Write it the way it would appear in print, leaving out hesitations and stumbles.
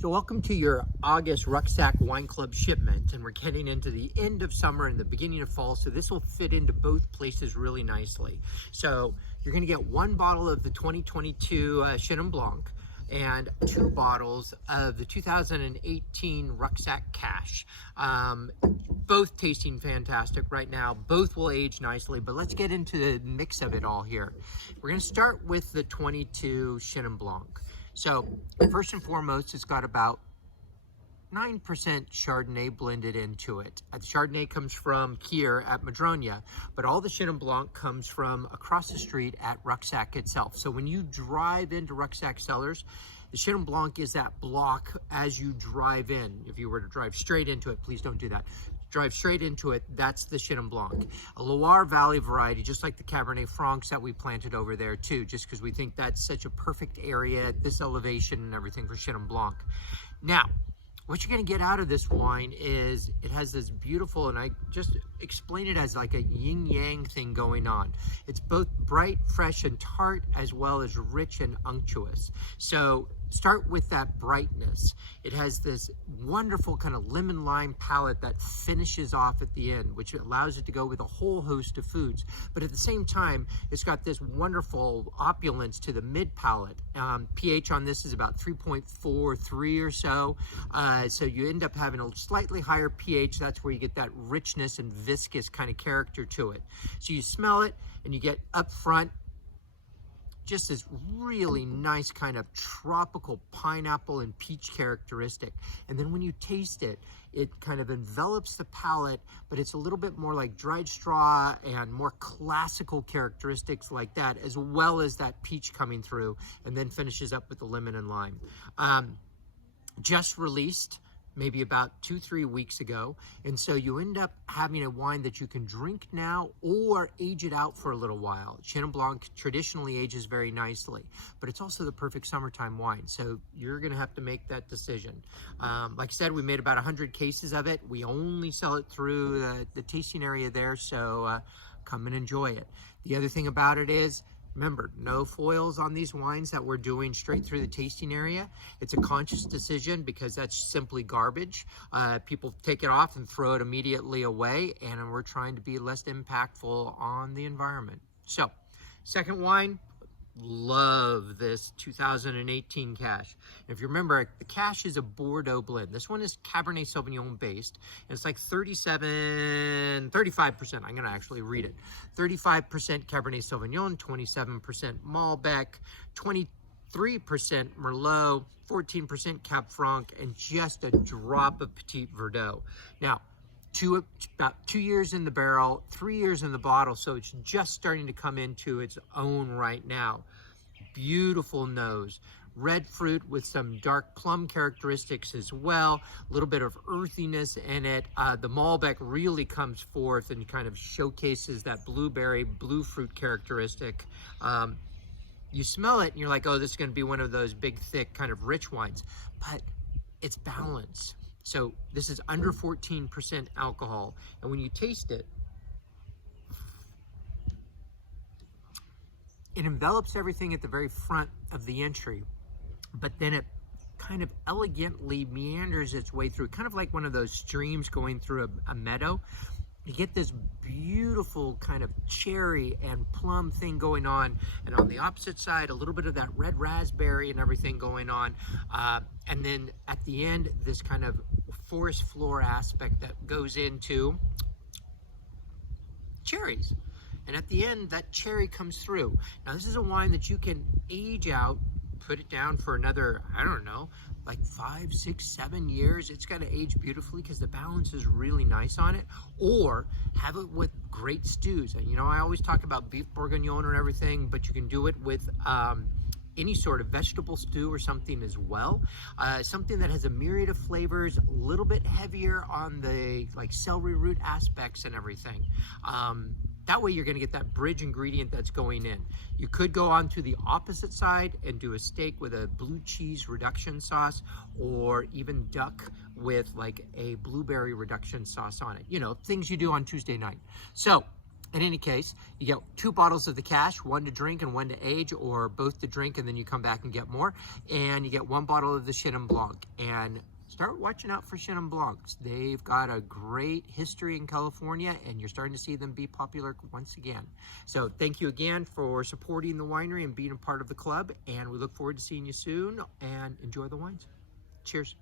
So welcome to your August Rucksack Wine Club shipment, and we're getting into the end of summer and the beginning of fall, so this will fit into both places really nicely. So you're going to get one bottle of the 2022 Chenin Blanc and two bottles of the 2018 Rucksack Cash. Both tasting fantastic right now. Both will age nicely, but let's get into the mix of it all here. We're going to start with the 22 Chenin Blanc. So first and foremost, it's got about 9% Chardonnay blended into it. The Chardonnay comes from here at Madronia, but all the Chenin Blanc comes from across the street at Rucksack itself. So when you drive into Rucksack Cellars, the Chenin Blanc is that block as you drive in. If you were to drive straight into it, please don't do that. Drive straight into it, that's the Chenin Blanc. A Loire Valley variety, just like the Cabernet Francs that we planted over there too, just because we think that's such a perfect area at this elevation and everything for Chenin Blanc. Now, what you're gonna get out of this wine is it has this beautiful, and I just explain it as like a yin-yang thing going on. It's both bright, fresh, and tart, as well as rich and unctuous. So start with that brightness. It has this wonderful kind of lemon lime palate that finishes off at the end, which allows it to go with a whole host of foods. But at the same time, it's got this wonderful opulence to the mid palate. pH on this is about 3.43 or so. So you end up having a slightly higher pH. That's where you get that richness and viscous kind of character to it. So you smell it and you get up front just this really nice kind of tropical pineapple and peach characteristic. And then when you taste it, it kind of envelops the palate, but it's a little bit more like dried straw and more classical characteristics like that, as well as that peach coming through, and then finishes up with the lemon and lime. Just released maybe about 2-3 weeks ago, and so you end up having a wine that you can drink now or age it out for a little while. Chenin Blanc traditionally ages very nicely, but it's also the perfect summertime wine, so you're gonna have to make that decision. Like I said, we made about 100 cases of it. We only sell it through the tasting area there, so come and enjoy it. The other thing about it is, remember, no foils on these wines that we're doing straight through the tasting area. It's a conscious decision because that's simply garbage. People take it off and throw it immediately away, and we're trying to be less impactful on the environment. So, second wine, love this 2018 Cash. If you remember, the Cash is a Bordeaux blend. This one is Cabernet Sauvignon based, and it's like 35%. I'm gonna actually read it. 35% Cabernet Sauvignon, 27% Malbec, 23% Merlot, 14% Cab Franc, and just a drop of Petit Verdot. Now, about 2 years in the barrel, 3 years in the bottle, so it's just starting to come into its own right now. Beautiful nose, red fruit with some dark plum characteristics as well, a little bit of earthiness in it. The Malbec really comes forth and kind of showcases that blueberry, blue fruit characteristic. You smell it and you're like, oh, this is going to be one of those big, thick, kind of rich wines, but it's balanced. So this is under 14% alcohol, and when you taste it, it envelops everything at the very front of the entry, but then it kind of elegantly meanders its way through, kind of like one of those streams going through a meadow. You get this beautiful kind of cherry and plum thing going on, and on the opposite side, a little bit of that red raspberry and everything going on. And then at the end, this kind of forest floor aspect that goes into cherries. And at the end, that cherry comes through. Now, this is a wine that you can age out, put it down for another, I don't know, like 5, 6, 7 years. It's going to age beautifully because the balance is really nice on it. Or have it with great stews. And you know, I always talk about beef bourguignon and everything, but you can do it with any sort of vegetable stew or something as well. Something that has a myriad of flavors, a little bit heavier on the like celery root aspects and everything. That way you're going to get that bridge ingredient that's going in. You could go on to the opposite side and do a steak with a blue cheese reduction sauce, or even duck with like a blueberry reduction sauce on it. You know, things you do on Tuesday night. So In any case, you get 2 bottles of the cash, 1 to drink and 1 to age, or both to drink and then you come back and get more. And you get 1 bottle of the Chenin Blanc. And start watching out for Chenin Blancs. They've got a great history in California, and you're starting to see them be popular once again. So thank you again for supporting the winery and being a part of the club. And we look forward to seeing you soon, and enjoy the wines. Cheers.